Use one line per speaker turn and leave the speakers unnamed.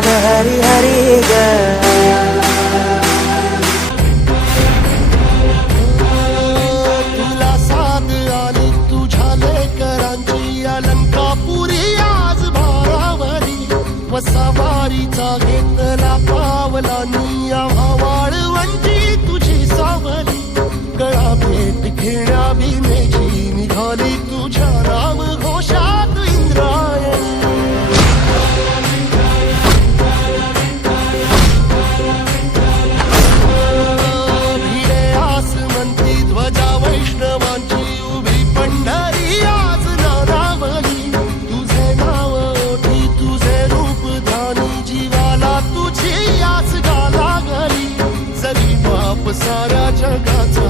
नाद हरी हरी ग.
तुला आज घेतला पावलांनी आव्हावाळवंची तुझी सावली. गळा भेट घेण्या भीमेची ताप सारा जगाचा